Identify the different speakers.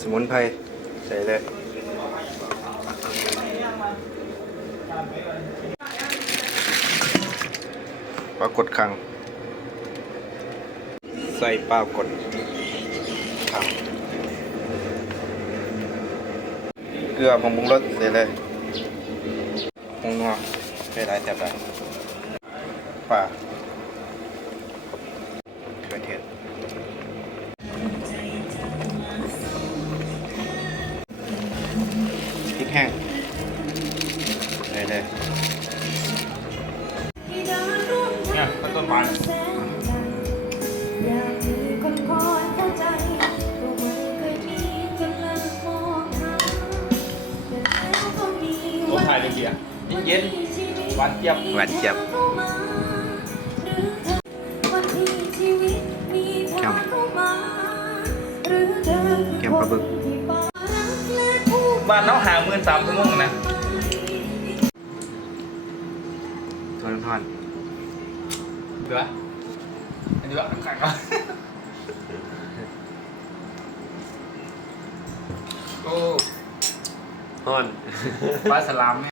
Speaker 1: สมุนไพรใส่เลยปลากดคัง ใส่ปลากดคังเกลือผงปรุงรสใส่เลยปรุงนัวใส่ได้แซ่บได้ปลาเขือเทศพ กแห้งใส่เลย
Speaker 2: เนี่ยต้นต้นไม้
Speaker 3: อยากมีคนคอยเข้าใจก็ไม่เคยมีจนเลิกมองหาแต่แล้วก็มี
Speaker 2: ต้นไทยเดียวเย็นหวานเจี๊ยบ
Speaker 1: หวานเจี๊ยบ
Speaker 3: เข้ามาหรือเธอวันที่ชีวิตมีเธอเข้ามาหรือเธอ
Speaker 1: แกมปลาบึก
Speaker 2: บ้านน้องหาเมื่นสามชั่วโมงนะ
Speaker 1: ทอดทอด
Speaker 2: เหลืออันนี้ว่าขังก่อนโอ้
Speaker 4: ฮอน
Speaker 2: ปลาสลามเนี่ย